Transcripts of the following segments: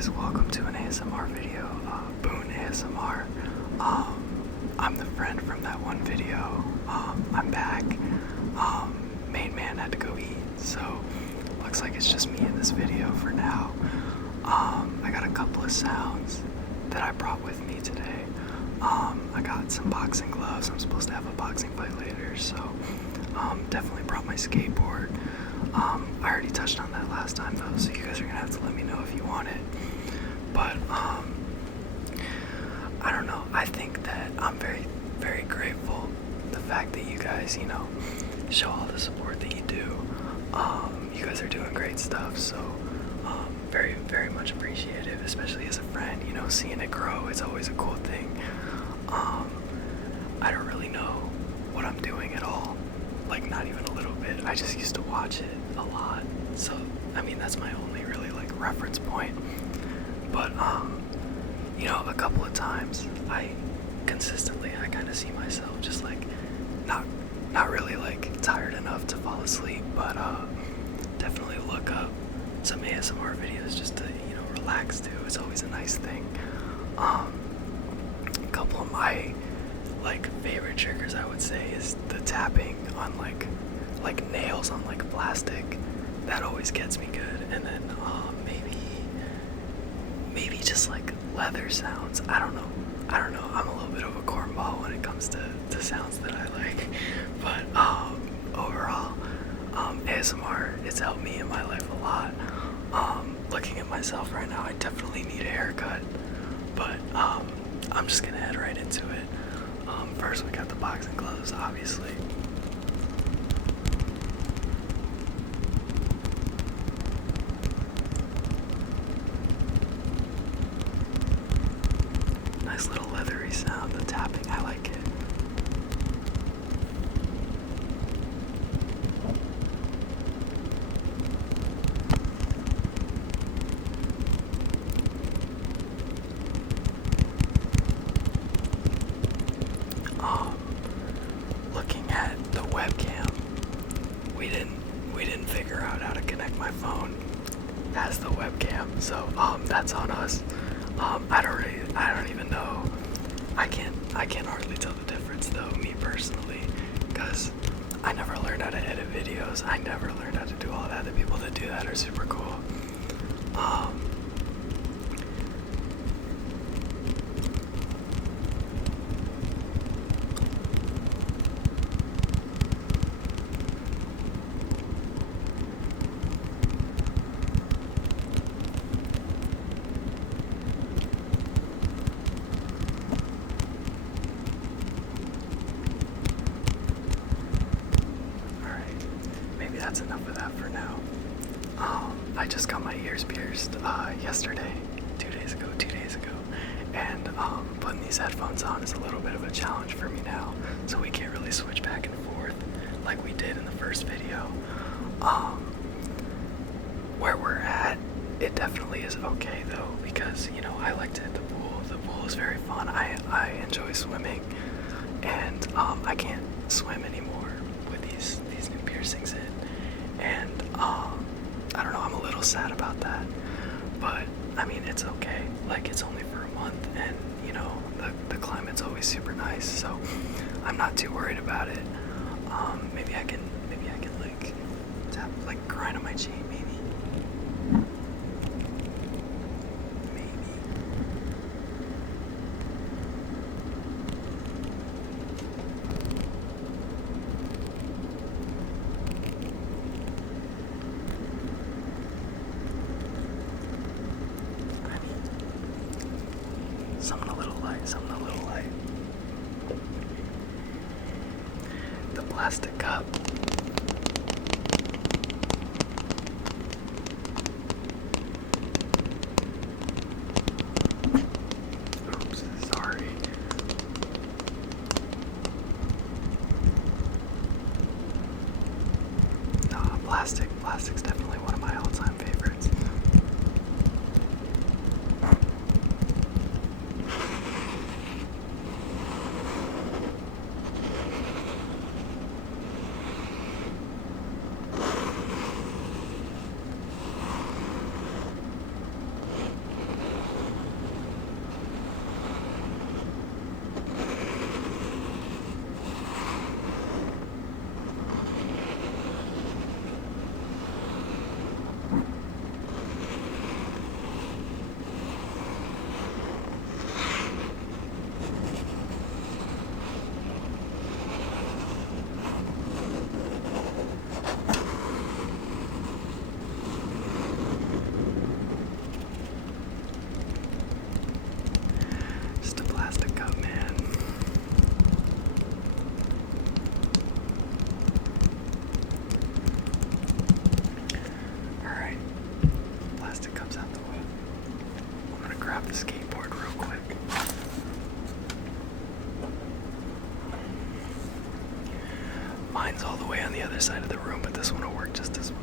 guys, welcome to an ASMR video, Boon ASMR. I'm the friend from that one video. I'm back. Main man had to go eat, so looks like it's just me in this video for now. I got a couple of sounds that I brought with me today. I got some boxing gloves. I'm supposed to have a boxing fight later, so definitely brought my skateboard. I already touched on that last time though, so you guys are gonna have to let me know if you want it. But I don't know, I think that I'm very, very grateful the fact that you guys, show all the support that you do. You guys are doing great stuff, so very, very much appreciated, especially as a friend. Seeing it grow is always a cool thing. I don't really know what I'm doing at all, like not even a little bit. I just used to watch it a lot, so that's my only really reference point. But a couple of times I kind of see myself just not really tired enough to fall asleep, but definitely look up some ASMR videos just to relax too. It's always a nice thing. A couple of my favorite triggers, I would say, is the tapping on like nails on plastic. That always gets me good. And then maybe just leather sounds. I don't know. I'm a little bit of a cornball when it comes to sounds that I like. But overall, ASMR, it's helped me in my life a lot. Looking at myself right now, I definitely need a haircut. But I'm just gonna head right into it. First, we got the boxing gloves, obviously. Nice little leathery sound, the tapping, I like it. Looking at the webcam, we didn't figure out how to connect my phone as the webcam, so that's on us. I don't even know. I can't hardly tell the difference though, me personally, because I never learned how to edit videos. I never learned how to do all that. The people that do that are super cool. That's enough of that for now. I just got my ears pierced yesterday, 2 days ago, and putting these headphones on is a little bit of a challenge for me now, so we can't really switch back and forth like we did in the first video. Where we're at, it definitely is okay though, because I like to hit the pool. The pool is very fun. I enjoy swimming, and I can't swim anymore with these new piercings in. And I don't know, I'm a little sad about that, but it's okay. It's only for a month, and the climate's always super nice, so I'm not too worried about it. Maybe I can tap, grind on my chain, maybe. Something a little light. The plastic cup. Oops, sorry. No, plastic's definitely one of my all-time favorites. out the way. I'm gonna grab the skateboard real quick. Mine's all the way on the other side of the room, but this one will work just as well.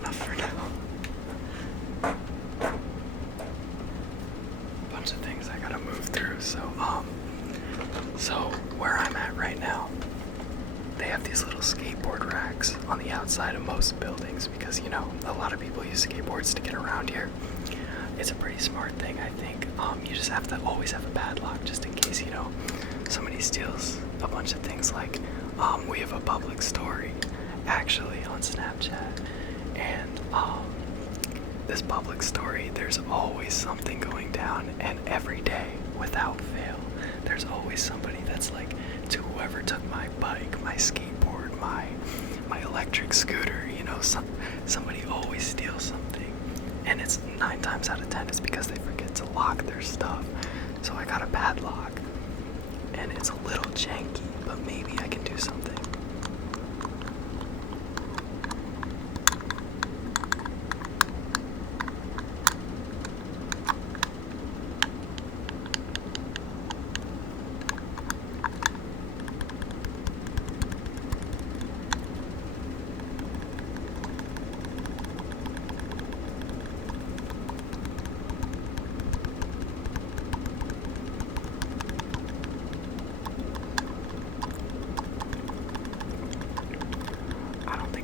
Enough for now. Bunch of things I gotta move through. So where I'm at right now, they have these little skateboard racks on the outside of most buildings because, you know, a lot of people use skateboards to get around here. It's a pretty smart thing, I think. You just have to always have a padlock just in case, you know, somebody steals a bunch of things. Like, we have a public story actually on Snapchat. And this public story, there's always something going down, and every day, without fail, there's always somebody that's like, to whoever took my bike, my skateboard, my electric scooter, you know, somebody always steals something. And it's 9 times out of 10 it's because they forget to lock their stuff. So I got a padlock, and it's a little janky, but maybe I can do something.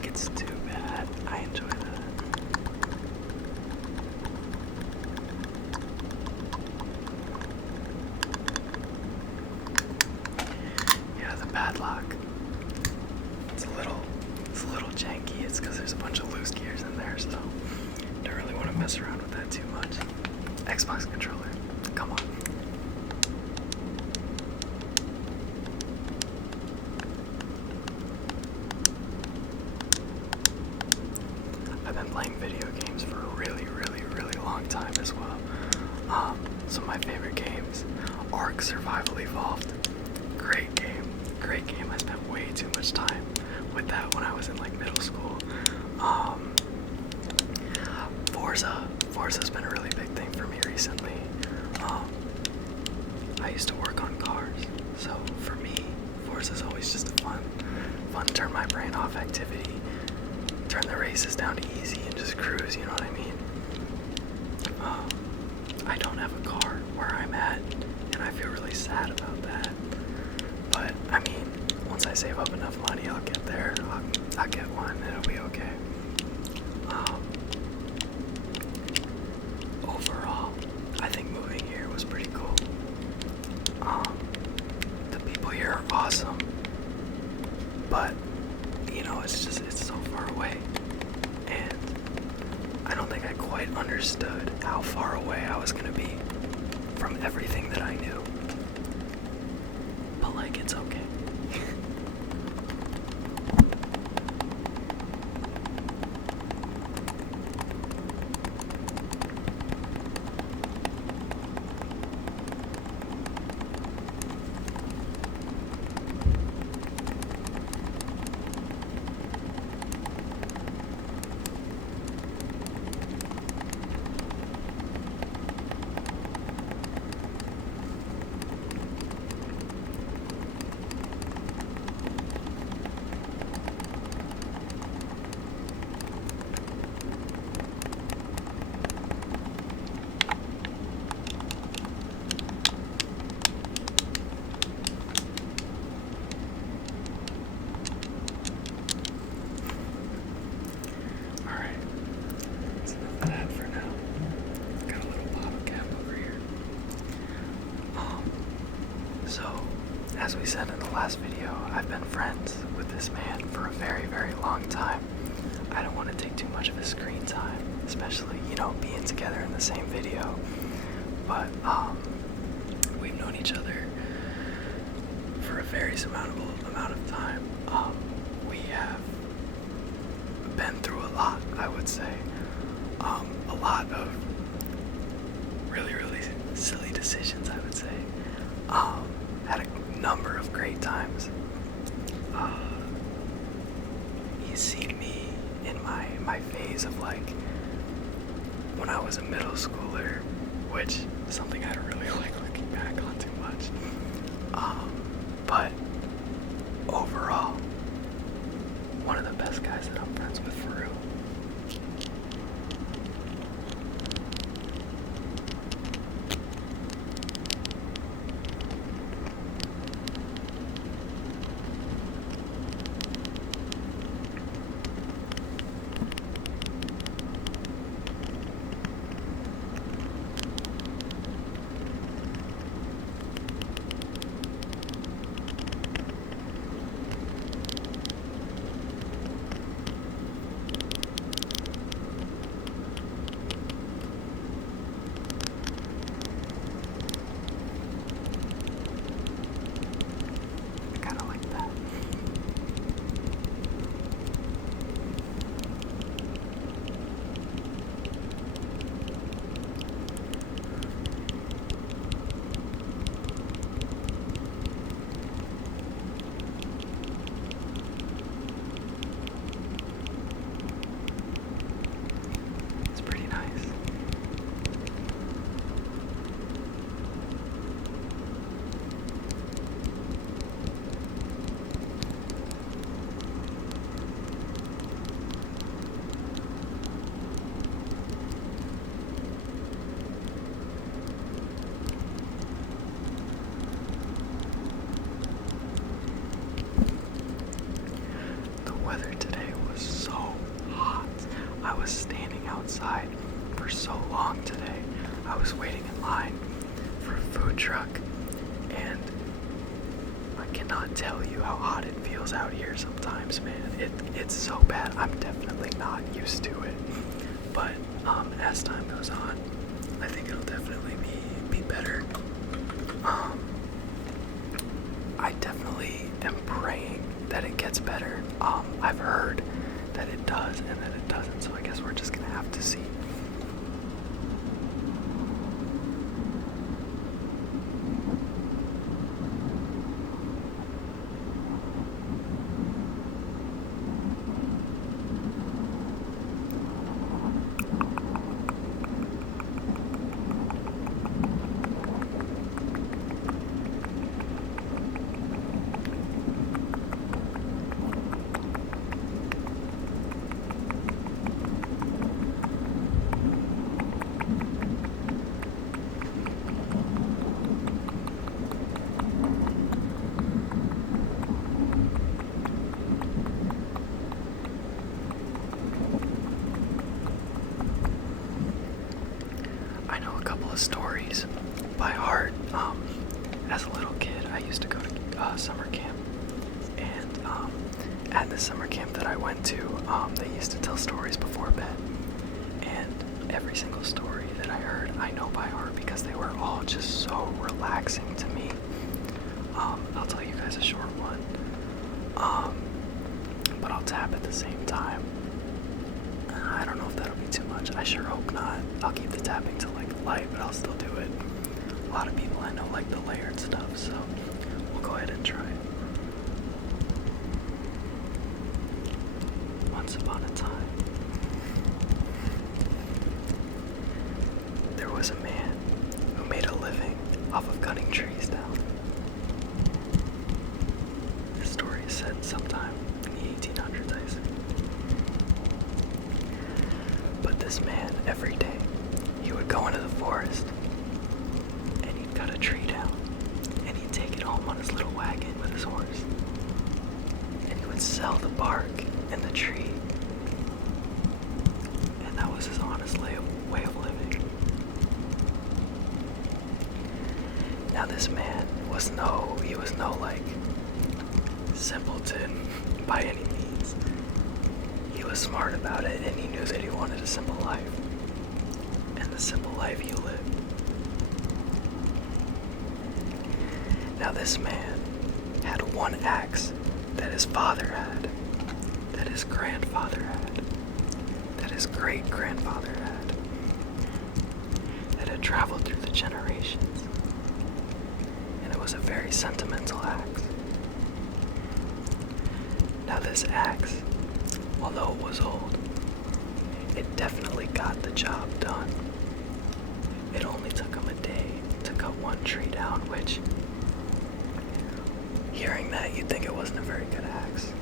It's too bad. I enjoy that. Yeah, the padlock. It's a little janky. It's because there's a bunch of loose gears in there, so don't really want to mess around with that too much. Xbox controller. Come on. I've been playing video games for a really long time as well. Some of my favorite games, Ark Survival Evolved. Great game. I spent way too much time with that when I was in like middle school. Forza's been a really big thing for me recently. I used to work on cars, so for me, Forza's always just a fun turn my brain off activity. Turn the races down to easy and just cruise, you know what I mean? I don't have a car where I'm at, and I feel really sad about that. But, I mean, once I save up enough money, I'll get there. I'll get one, and it'll be okay. Overall, I think moving here was pretty cool. The people here are awesome, but you know, it's so far away, and I don't think I quite understood how far away I was gonna be from everything that I knew. But like, it's okay. we said in the last video, I've been friends with this man for a very, very long time. I don't want to take too much of his screen time, especially, being together in the same video. But we've known each other for a very surmountable amount of time. We have been through a lot, I would say. A lot of really, really silly decisions, I would say. Had a number of great times. He's seen me in my phase of when I was a middle schooler, which is something I don't really like looking back on too much. But overall, one of the best guys that I'm friends with for real. Weather today was so hot. I was standing outside for so long today. I was waiting in line for a food truck, and I cannot tell you how hot it feels out here sometimes, man. It's so bad. I'm definitely not used to it. But as time goes on, I think it'll definitely be better. I definitely am praying that it gets better. I've heard that it does and that it doesn't, so I guess we're just gonna have to see. Stories by heart. As a little kid, I used to go to summer camp, and at the summer camp that I went to, they used to tell stories before bed, and every single story that I heard, I know by heart because they were all just so relaxing to me. I'll tell you guys a short one, but I'll tap at the same time. I don't know if that'll be too much. I sure hope not. I'll keep the tapping to light, but I'll still do it. A lot of people I know like the layered stuff, so we'll go ahead and try it. Once upon a time, there was a man who made a living off of cutting trees down. This story is set sometime in the 1800s, I say. But this man, every day, he would go into the forest, and he'd cut a tree down, and he'd take it home on his little wagon with his horse, and he would sell the bark and the tree, and that was his honest way of living. Now this man was he was no like simpleton by any means. He was smart about it, and he knew that he wanted a simple life. And the simple life he lived. Now this man had one axe that his father had, that his grandfather had, that his great-grandfather had, that had traveled through the generations. And it was a very sentimental axe. Now this axe, although it was old, it definitely got the job done. It only took him a day to cut one tree down, which, hearing that, you'd think it wasn't a very good axe.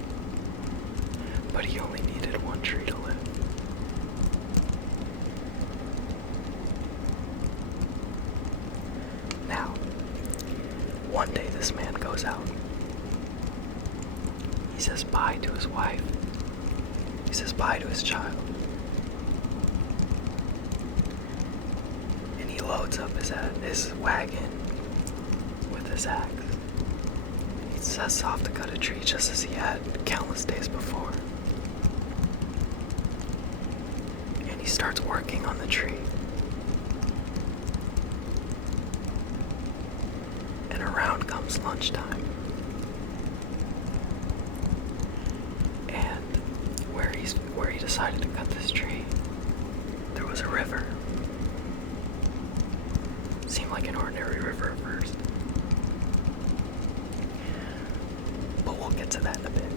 But he only needed one tree to live. Now, one day this man goes out. He says bye to his wife. He says bye to his child. And he loads up his wagon with his axe. And he sets off to cut a tree just as he had countless days before. And he starts working on the tree. And around comes lunchtime. Where he decided to cut this tree, there was a river. Seemed like an ordinary river at first. But we'll get to that in a bit.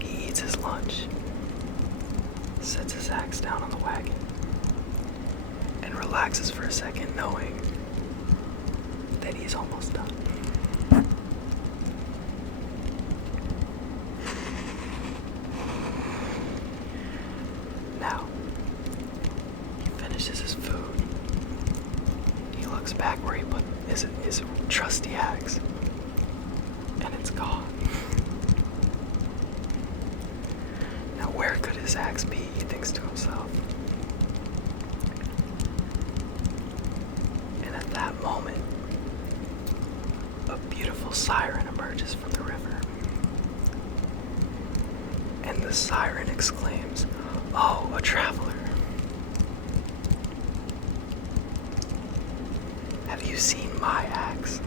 He eats his lunch, sets his axe down on the wagon, and relaxes for a second, knowing that he's almost done. Now, he finishes his food. He looks back where he put his trusty axe, and it's gone. Now, where could his axe be, he thinks to himself. And at that moment, a beautiful siren emerges from the river. And the siren exclaims, "Oh, a traveler. Have you seen my axe?"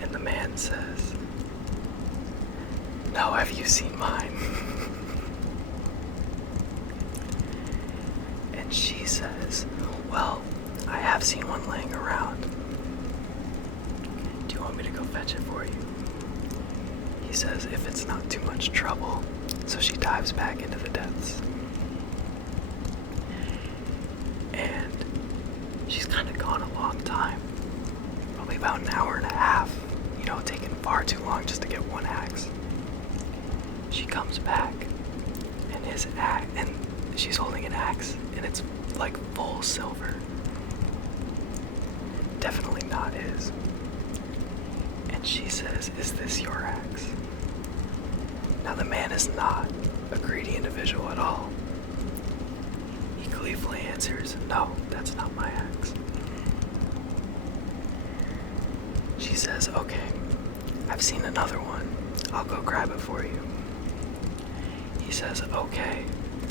And the man says, "No, have you seen mine?" And she says, "Well, I have seen one laying around. Do you want me to go fetch it for you?" He says, "If it's not too much trouble." So she dives back into the depths. And she's kind of gone a long time. Probably about an hour and a half. Taking far too long just to get one axe. She comes back, and she's holding an axe, and it's like full silver. Definitely not his. And she says, "Is this your axe?" Now the man is not a greedy individual at all. He gleefully answers, "No, that's not my axe." She says, "Okay, I've seen another one. I'll go grab it for you." He says, "Okay,"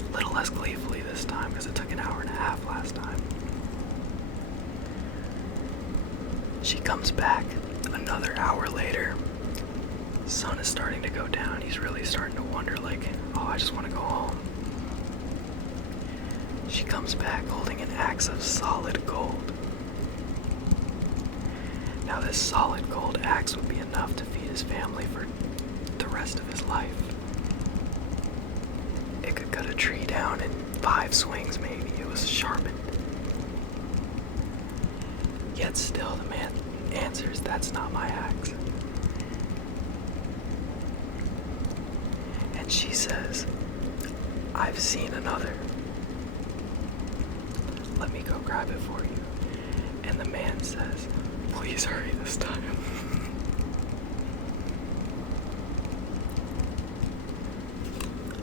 a little less gleefully this time because it took an hour and a half last time. She comes back another hour later. The sun is starting to go down. He's really starting to wonder, I just want to go home. She comes back holding an axe of solid gold. Now this solid gold axe would be enough to feed his family for the rest of his life. It could cut a tree down in 5 swings maybe. It was sharpened. Yet still the man answers, "That's not my axe." And she says, "I've seen another. Let me go grab it for you." And the man says, "Please hurry this time."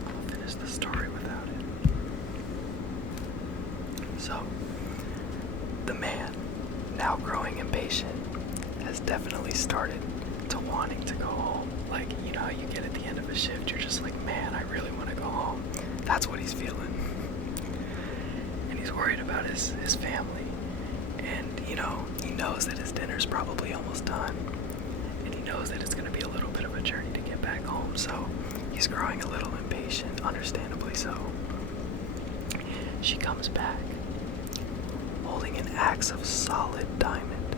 I'll finish the story without it. now growing impatient, has definitely started to wanting to go home. Like, you know how you get at the end of a shift, you're just like, man, I really want to go home. That's what he's feeling. And he's worried about his family. And, you know, he knows that his dinner's probably almost done. And he knows that it's going to be a little bit of a journey to get back home. So he's growing a little impatient, understandably so. She comes back, holding an axe of solid diamond.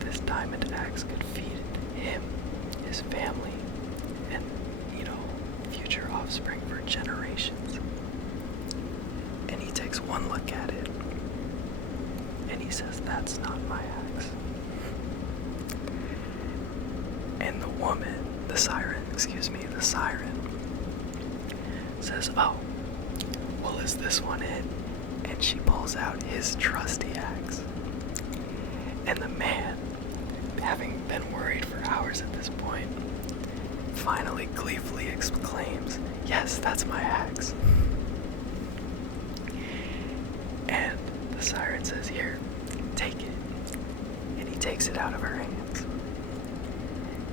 This diamond axe could feed him, his family, and, you know, future offspring for generations. And he takes one look at it, and he says, that's not my axe. And the woman, the siren says, oh, well, is this one it? And she pulls out his trusty axe. And the man, having been worried for hours at this point, finally gleefully exclaims, yes, that's my axe. And the siren says, here, take it. And he takes it out of her hands.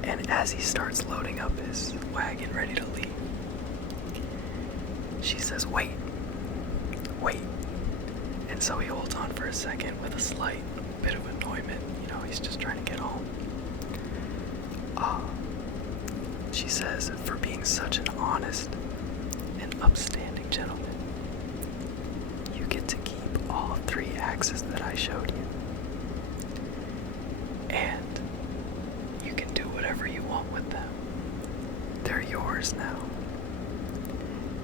And as he starts loading up his wagon ready to leave, she says, wait. And so he holds on for a second with a slight bit of annoyment. You know, he's just trying to get home. She says, for being such an honest and upstanding gentleman, you get to keep all 3 axes that I showed you. And you can do whatever you want with them. They're yours now.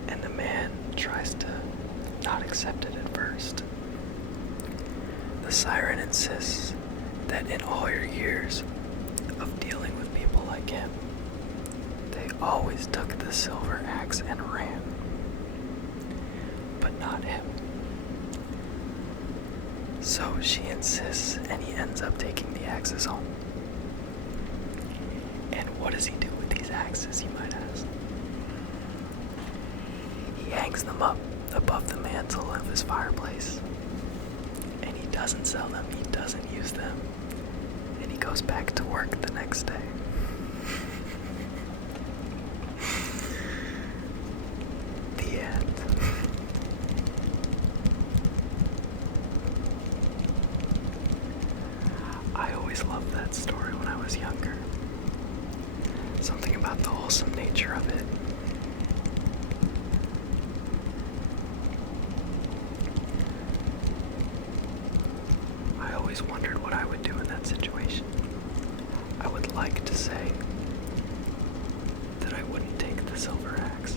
And the man tries to not accept it at first. The siren insists that in all your years of dealing with people like him, they always took the silver axe and ran. But not him. So she insists, and he ends up taking the axes home. And what does he do with these axes, you might ask? He hangs them up above the mantle of his fireplace. And he doesn't sell them, he doesn't use them. And he goes back to work the next day. The end. I always loved that story when I was younger. Something about the wholesome nature of it. I always wondered what I would do in that situation. I would like to say that I wouldn't take the silver axe.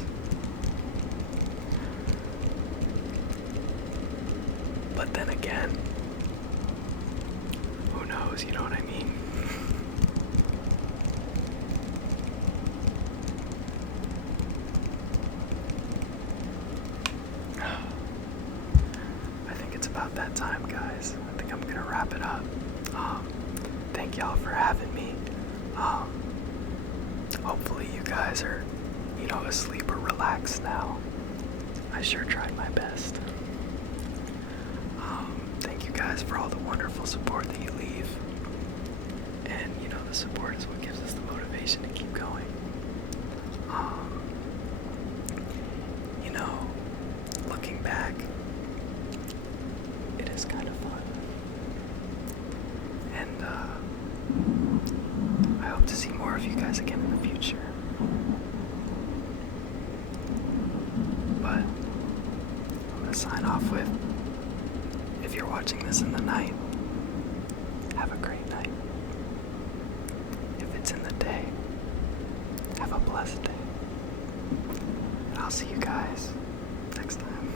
But then again, who knows, you know what I mean? I think it's about that time, guys. I think I'm gonna wrap it up. Thank y'all for having me. Hopefully you guys are, you know, asleep or relaxed now. I sure tried my best. Thank you guys for all the wonderful support that you leave. And, you know, the support is what gives us the motivation to keep going. You know, looking back, it is kind of fun. And, I hope to see more of you guys again in the future. But I'm gonna sign off with, if you're watching this in the night, have a great night. If it's in the day, have a blessed day. And I'll see you guys next time.